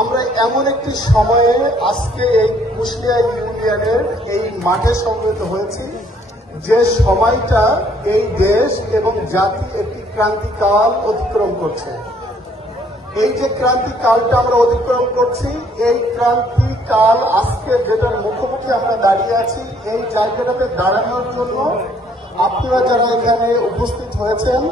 আমরা এমন একটি সময়ে আজকে এই কুষ্টিয়া ইউনিয়নের এই মাঠে সমবেত হয়েছি যে সময়টা এই দেশ এবং জাতি একটি ক্রান্তিকাল অতিক্রম করছে। এই যে ক্রান্তিকালটা আমরা অতিক্রম করছি, এই ক্রান্তিকাল আজকে যেটার মুখোমুখি আমরা দাঁড়িয়ে আছি, এই জায়গাটাতে দাঁড়ানোর জন্য আপনারা যারা এখানে উপস্থিত হয়েছেন,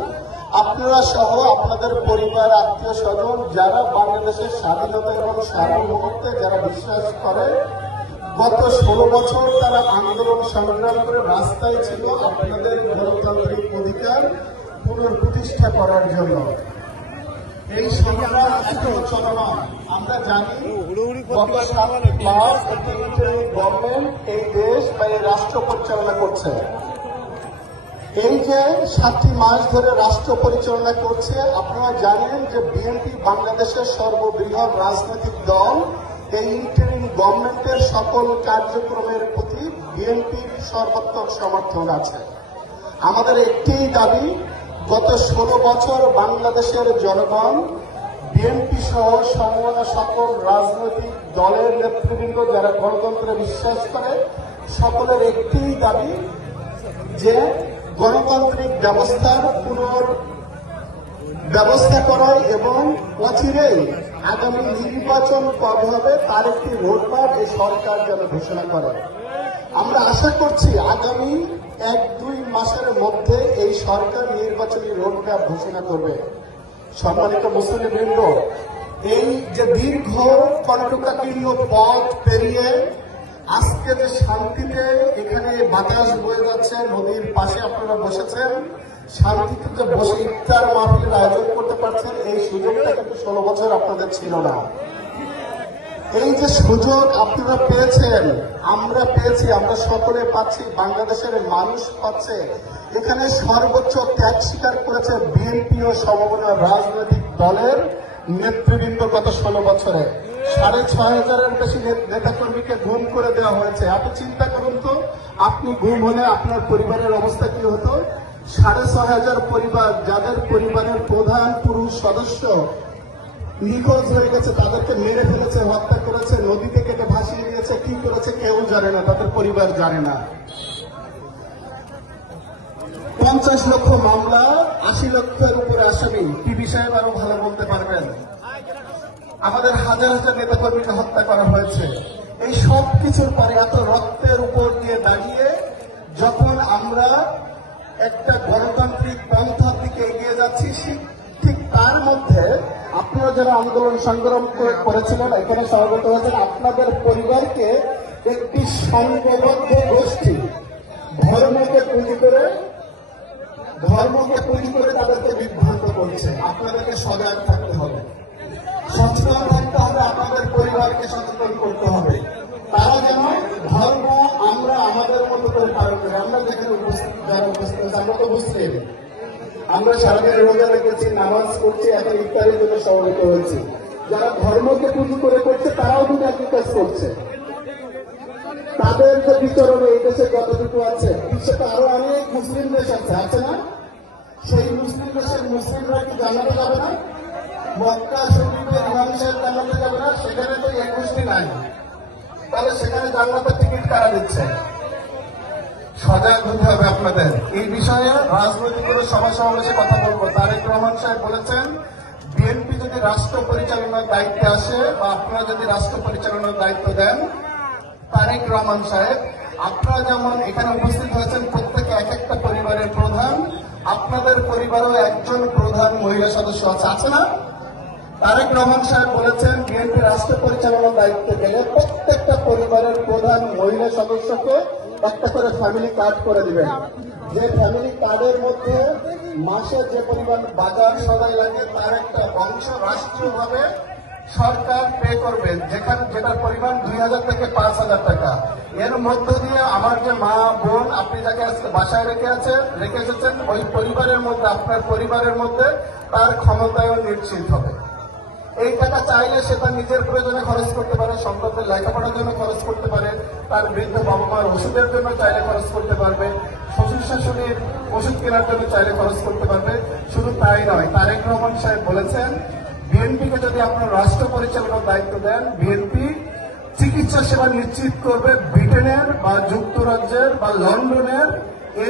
আপনারা সহ আপনাদের পরিবার, আত্মীয় স্বজন যারা বাংলাদেশের স্বাধীনতা এবং সার্বভৌমত্বে যারা বিশ্বাস করে, গত 16 বছর তারা আন্দোলন সংগ্রাম করে রাস্তায় ছিল আপনাদের গণতান্ত্রিক অধিকার পুনঃপ্রতিষ্ঠা করার জন্য। এই সংগ্রাম এখনো চলমান। আমরা জানি গত 7 মাস গভর্নমেন্ট এই দেশ বা এই রাষ্ট্র পরিচালনা করছে। এই যে 7টি মাস ধরে রাষ্ট্র পরিচালনা করছে, আপনারা জানেন যে বিএনপি বাংলাদেশের সর্ববৃহৎ রাজনৈতিক দল। এই ইন্টারিম গভর্নমেন্টের সকল কার্যক্রমের প্রতি বিএনপির সর্বাত্মক সমর্থন আছে। আমাদের একটি দাবি, গত 16 বছর বাংলাদেশের জনগণ বিএনপি সহ সকল রাজনৈতিক দলের নেতৃবৃন্দ যারা গণতন্ত্রে বিশ্বাস করে, সকলের একটি দাবি যে গণতান্ত্রিক ব্যবস্থার ব্যবস্থা করা এবং অচিরেই আগামী নির্বাচন কবে হবে তার একটি রোডম্যাপ এই সরকার যেন ঘোষণা করে। আমরা আশা করছি আগামী 1-2 মাসের মধ্যে এই সরকার নির্বাচনী রোডম্যাপ ঘোষণা করবে। সম্মানিত মুসলিমবৃন্দ, এই যে দীর্ঘ কণ্টকাকীর্ণ পথ পেরিয়ে আজকে যে শান্তিতে এখানে বাতাস বয়ে যাচ্ছে, নদীর পাশে আপনারা বসেছেন, শান্তিতে বসে ইফতার মাহফিলের আয়োজন করতে পারছেন, এই সুযোগটা কিন্তু 16 বছর আপনাদের ছিল না। এই যে সুযোগ আপনারা পেয়েছেন, আমরা পেয়েছি, আমরা সকলে পাচ্ছি, বাংলাদেশের মানুষ পাচ্ছে। এখানে সর্বোচ্চ ত্যাগ স্বীকার করেছে বিএনপি ও সমমনা রাজনৈতিক দলের নেতৃবৃন্দ গত 16 বছরে। 6,500-এর বেশি নেতাকর্মীকে গুম করে দেওয়া হয়েছে। আপনি চিন্তা করুন তো, আপনি গুম হলে আপনার পরিবারের অবস্থা কি হতো? 6,500 পরিবার, যাদের পরিবারের প্রধান পুরুষ সদস্য নিখোঁজ হয়ে গেছে, তাদেরকে মেরে ফেলেছে, হত্যা করেছে, নদীতে কেটে ভাসিয়ে দিয়েছে, কি করেছে কেউ জানে না, তাদের পরিবার জানে না। 50 লক্ষ মামলা, 80 লক্ষের উপরে আসামি। টিভি সাহেব আরো ভালো বলতে পারবেন। আমাদের হাজার হাজার নেতাকর্মীকে হত্যা করা হয়েছে। এই সব কিছুর পরে এত রক্তের উপর দিয়ে দাঁড়িয়ে যখন আমরা একটা গণতান্ত্রিক পন্থার দিকে এগিয়ে যাচ্ছি, ঠিক তার মধ্যে আপনারা যারা আন্দোলন সংগ্রাম করেছিলেন, এখানে সমবেত হয়েছেন, আপনাদের পরিবারকে একটি সংঘবদ্ধ গোষ্ঠী ধর্মকে পুঁজি করে তাদেরকে বিভ্রান্ত করছে। আপনাদেরকে সজাগ থাকতে হবে, সচেতন থাকতে হবে, আপনাদের পরিবারকে সচেতন করতে হবে। তারা যেন ধর্ম আমরা আমাদের মতো করে পালন করি। আমরা যেখানে উপস্থিত আমরা তো মুসলিম, আমরা সারাদিন রোজা রেখেছি, নামাজ করছি, এখন ইফতারের জন্য সমবেত হয়েছি। যারা ধর্মকে পুঁজি করে করছে তারাও কিন্তু একই কাজ করছে। তাদের যে বিচরণ এই দেশে যতটুকু আছে, বিশ্বে তো আরো অনেক মুসলিম দেশ আছে না? সেই মুসলিম দেশের মুসলিমরা কি জানাতে যাবে না? মক্কা শরীফের ইমাম সাহেব জানাতে যাবে না? সেখানে তো 21টি নাই, তাহলে সেখানে জান্নাতের টিকিট কারা দিচ্ছে? সজাগ হতে হবে আপনাদের এই বিষয়ে। রাজনৈতিক কোনো সভা সমাবেশে কথা বলবো। তারেক রহমান সাহেব বলেছেন, বিএনপি যদি রাষ্ট্র পরিচালনার দায়িত্বে আসে বা আপনারা যদি রাষ্ট্র পরিচালনার দায়িত্ব দেন, তারেক রহমান সাহেব, আপনারা যেমন এখানে উপস্থিত হয়েছেন প্রত্যেকে এক একটা পরিবারের প্রধান, আপনাদের পরিবারেও একজন প্রধান মহিলা সদস্য আছে না? তারেক রহমান সাহেব বলেছেন, বিএনপি রাষ্ট্র পরিচালনার দায়িত্ব গেলে প্রত্যেকটা পরিবারের প্রধান মহিলা সদস্যকে একটা করে ফ্যামিলি কার্ড করে দিবেন। যে ফ্যামিলি কার্ডের মধ্যে মাসে যে পরিমাণ বাজার সদাই লাগে তার একটা অংশ রাষ্ট্রীয়ভাবে সরকার পে করবে, যেটার পরিমাণ 2,000 থেকে 5,000 টাকা। এর মধ্য দিয়ে আমার যে মা বোন আপনি যাকে আজকে বাসায় রেখে এসেছেন, ওই পরিবারের মধ্যে, আপনার পরিবারের মধ্যে তার ক্ষমতায়ন নিশ্চিত হবে। এই টাকা চাইলে সে তার নিজের প্রয়োজনে খরচ করতে পারে, সন্তানদের লেখাপড়ার জন্য খরচ করতে পারে, তার বৃদ্ধ বাবা মার ওষুধের জন্য চাইলে খরচ করতে পারবে, শ্বশুর শাশুড়ির ওষুধ কেনার জন্য চাইলে খরচ করতে পারবে। শুধু তাই নয়, তারেক রহমান সাহেব বলেছেন বিএনপিকে যদি আপনার রাষ্ট্র পরিচালনার দায়িত্ব দেন, বিএনপি চিকিৎসা সেবা নিশ্চিত করবে ব্রিটেনের বা যুক্তরাজ্যের বা লন্ডনের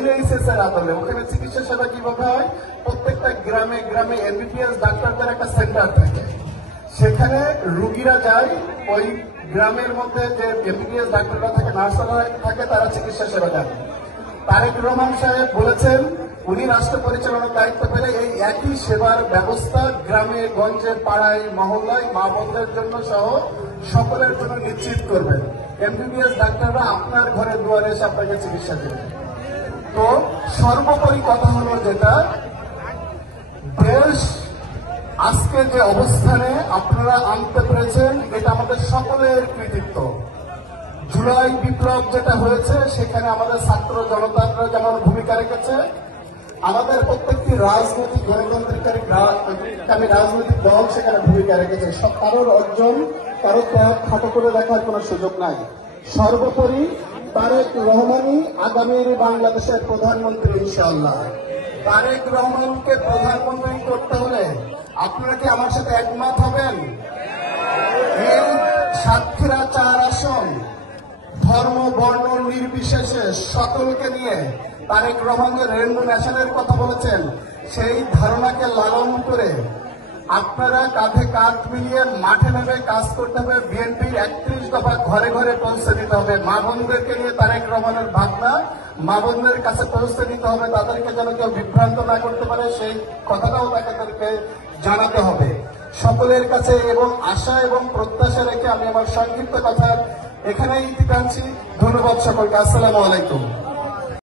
NHS এর আদলে। ওখানে চিকিৎসা সেবা কিভাবে হয়, প্রত্যেকটা গ্রামে গ্রামে MBBS ডাক্তারদের একটা সেন্টার থাকে, সেখানে রুগীরা যায়, ওই গ্রামের মধ্যে যে MBBS ডাক্তাররা থাকে, নার্সরা থাকে, তারা চিকিৎসা সেবা দেন। তারেক রহমান সাহেব বলেছেন উনি রাষ্ট্র পরিচালনার দায়িত্ব পেলে এই একই সেবার ব্যবস্থা গ্রামে গঞ্জে পাড়ায় মহল্লায় মা বোনদের জন্য সহ সকলের জন্য নিশ্চিত করবেন। MBBS ডাক্তাররা আপনার ঘরে দুয়ারে এসে আপনাকে চিকিৎসা দেবেন। তো সর্বোপরি কথা হলো যেটা, দেশ আজকে যে অবস্থানে আপনারা আনতে পেরেছেন এটা আমাদের সকলের কৃতিত্ব। জুলাই বিপ্লব যেটা হয়েছে সেখানে আমাদের ছাত্র জনতারা যেমন ভূমিকা রেখেছে, আমাদের প্রত্যেকটি রাজনৈতিক গণতান্ত্রিক রাজনৈতিক দল সেখানে ভূমিকা রেখেছে। সব কারোর অর্জন, কারো ত্যাগ খাটো করে দেখার কোনো সুযোগ নাই। সর্বোপরি তারেক রহমানই আগামীর বাংলাদেশের প্রধানমন্ত্রী ইনশাআল্লাহ। তারেক রহমানকে প্রধানমন্ত্রী করতে হলে আপনারা কি আমার সাথে একমত হবেন? এই সাতক্ষীরা 4 আসন ধর্ম বর্ণ নির্বিশেষে সকলকে নিয়ে তারেক রহমান যে রেইনবো ন্যাশনের কথা বলেছেন, সেই ধারণাকে লালন করে আপনারা কাঁধে কাঁধ মিলিয়ে মাঠে নেমে কাজ করতে হবে। বিএনপির 31 দফা ঘরে ঘরে পৌঁছে দিতে হবে। মা বোনদেরকে নিয়ে তারেক রহমানের ভাবনা মা বোনদের কাছে পৌঁছে দিতে হবে, তাদেরকে যেন কেউ বিভ্রান্ত না করতে পারে সেই কথাটাও তাদেরকে জানাতে হবে সকলের কাছে। এবং আশা এবং প্রত্যাশা রেখে আমি আমার সংক্ষিপ্ত কথা এখানেই ইতি টানছি। ধন্যবাদ সকলকে। আসসালামু আলাইকুম।